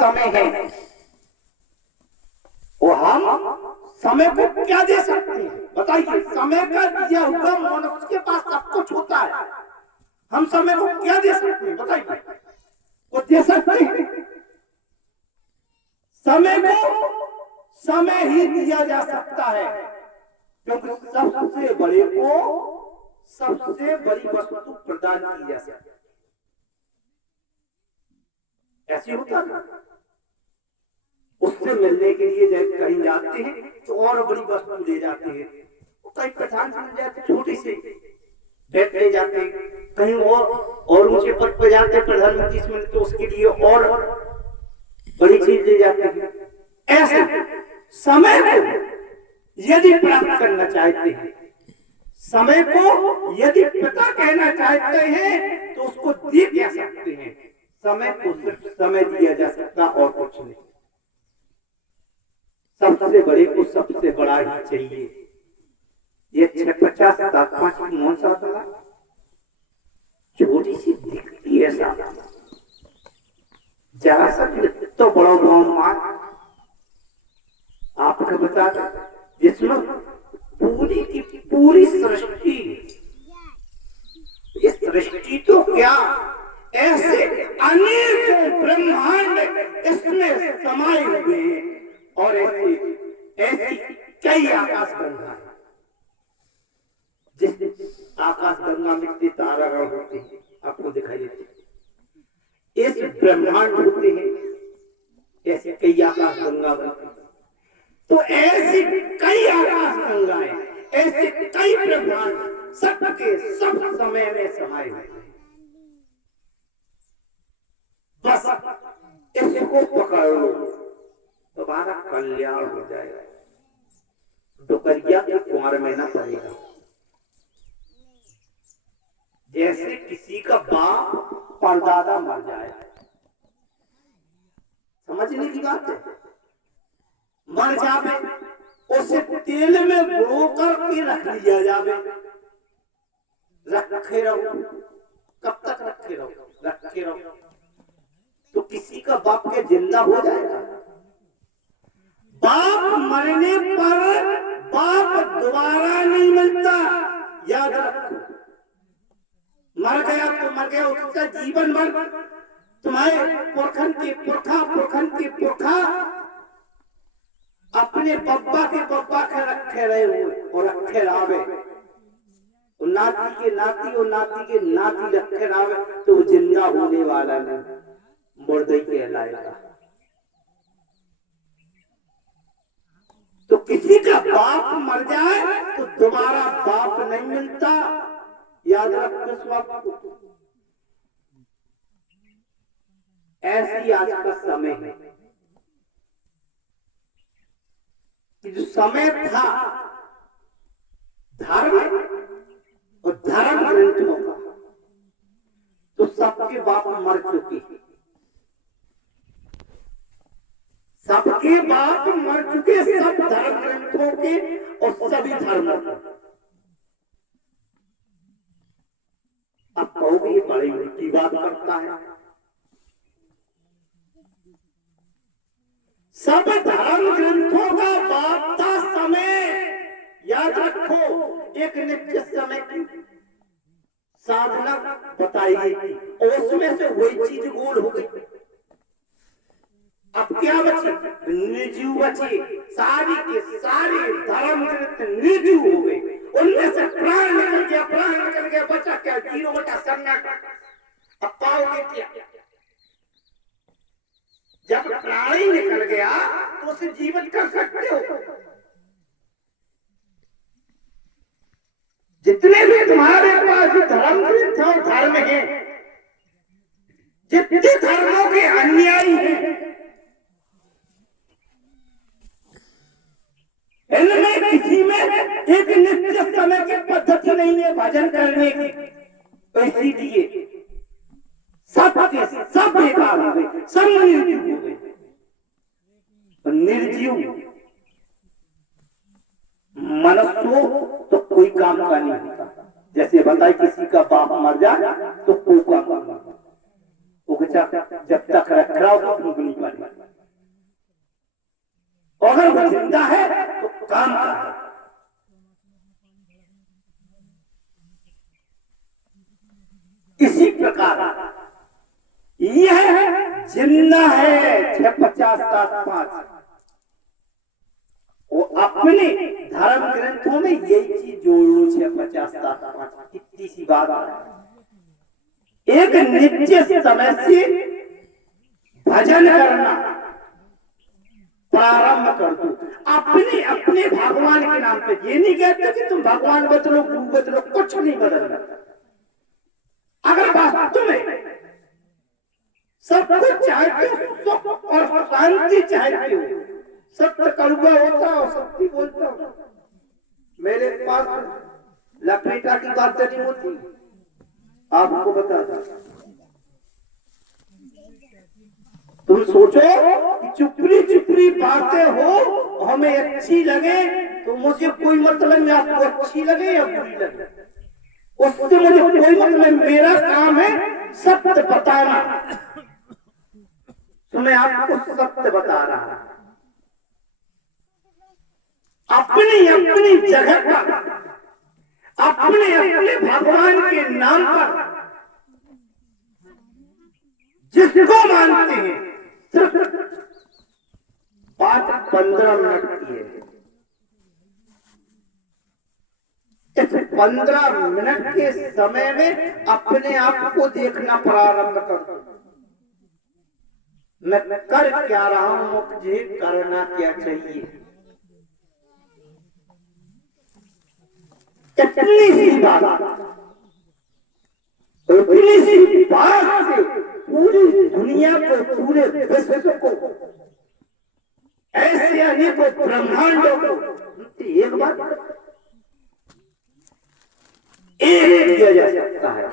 समय है, वो हम समय को क्या दे सकते हैं? बताइए, समय का दिया हुआ मनुष्य के पास सब कुछ होता है, हम समय को क्या दे सकते हैं? बताइए, वो दे सकते हैं? समय को समय ही दिया जा सकता है, क्योंकि सबसे बड़े को सबसे बड़ी वस्तु प्रदान की जा सकती है। ऐसी होता है, उससे मिलने के लिए जब कहीं जाते हैं तो और बड़ी वस्तु ले जाते हैं, कहीं प्रधान से मिल जाते छोटी से भेंट ले जाते हैं, कहीं और ऊंचे पद पर जाते प्रधानमंत्री से मिलते तो उसके लिए और बड़ी चीज ले जाते हैं। ऐसे समय को यदि प्राप्त करना चाहते हैं, समय को यदि पिता कहना चाहते हैं तो उसको दे क्या सकते हैं? समय को सिर्फ समय दिया जा सकता और कुछ नहीं। सबसे बड़े को सबसे बड़ा ही चाहिए। ये 650-7 की कौन सा था? छोटी सी दिखती है साला, जरा सा तो बड़ा गांव मार आपको बता दें, जिसमें पूरी की पूरी सृष्टि, ये सृष्टि तो क्या, ऐसे अनेकों ब्रह्मांड इसमें समाये हुए हैं, और ऐसी कई आकाश गंगा है। जिस आकाश गंगा में कितने तारागण होते हैं आपको दिखाई देते हैं, ऐसे ब्रह्मांड होते हैं, ऐसे कई आकाश गंगा बनते हैं। तो ऐसी कई आकाश गंगाएं, ऐसे कई ब्रह्मांड सबके सब समय में समाये हुए हैं। बस इसको पकड़ लो, तुम्हारा कल्याण हो जाएगा, डुकरिया के कुआर में ना पड़ेगा। जैसे किसी का बाप परदादा मर जाए, समझने की बात है, मर जावे, उसे तेल में बुड़ो करके रख लिया जावे, रखे रहो, कब तक रखे रहो? रखे रहो तो किसी का बाप के जिंदा हो जाएगा। बाप मरने पर बाप दोबारा नहीं मिलता, याद रखो। मर गया तो मर गया, उसका जीवन भर तुम्हारे पुरखन के पुरखा अपने बब्बा के रखे रहे हुए और रखे रहे, नाती के नाती और नाती के नाती रखे रहे, तो वो जिंदा होने वाला नहीं, मुर्दा ही कहलाएगा। तो किसी का बाप मर जाए तो दोबारा बाप नहीं मिलता, याद रखो इस बात को। ऐसी आज का समय है कि जो समय था धर्म और धर्म ग्रंथों का, तो सबके बाप मर चुके, सबके बाप मर चुके, सब धर्म ग्रंथों के और सभी धर्मों के। अब कहोगे ये बड़ी उल्टी बात करता है। सब धर्म ग्रंथों का बाप था समय, याद रखो। एक निश्चित समय की साधना बताई गई थी, और उसमें से वही चीज गोल हो गई। अब क्या बचे? निर्जीव बचे, सारी के सारे धर्म ग्रंथ निर्जीव हो गए, उनमें से प्राण निकल गया, बचा क्या? 0/सन्नाटा। अब पाओगे क्या? जब प्राण ही निकल गया तो उसे जीवित कर सकते हो? जितने भी तुम्हारे पास धर्म ग्रंथ और धर्म है, जितने धर्मों के अनुयायी हैं, इनमें किसी में एक निश्चित समय की पद्धति नहीं है भजन करने की, तो इसीलिए सब बेकार हो गए, सब निर्जीव हो गए। निर्जीव मनुष्य तो कोई काम का नहीं होता। जैसे बताए किसी का बाप मर जाए तो वो काम, वो जब तक रख रहा हो तो भूख नहीं पानी। अगर वो जिंदा है तो काम का है। इसी प्रकार यह जिंदा है 650-7-5, वो अपने धर्म ग्रंथों में यही चीज जोड़ लो 650-7-5। कितनी सी बात है। एक निश्चित समय से भजन करना प्रारंभ कर दो अपने अपने भगवान के नाम पे। ये नहीं कहते कि तुम भगवान बदलो, गुरु बदलो, कुछ नहीं बदलना। अगर वास्तव में सब कुछ चाहते हो, सुख और शांति चाहते हो, सत्य कड़वा होता और सत्य बोलता हूं। मेरे पास लपेटा की बात नहीं होती, आपको बता दूं। तुम सोचो कि चुपड़ी चुपड़ी बातें हो हमें अच्छी लगे तो मुझे कोई मतलब नहीं, आपको अच्छी लगे या बुरी लगे उससे मुझे कोई मतलब। मेरा काम है सत्य बताना, तो मैं आपको सत्य बता रहा हूं। अपनी अपनी जगह पर अपने अपने भगवान के नाम पर जिसको मानते हैं सिर्फ 5-15 मिनट की है। इस 15 मिनट के समय में अपने आप को देखना प्रारंभ कर दो। मैं कर क्या रहा हूं, मुझे करना क्या चाहिए। इतनी सी बात, इतनी सी बात से पूरी दुनिया को, पूरे विश्व को, ऐसे अनेकों ब्रह्मांडों को एक बात एक किया जा सकता है।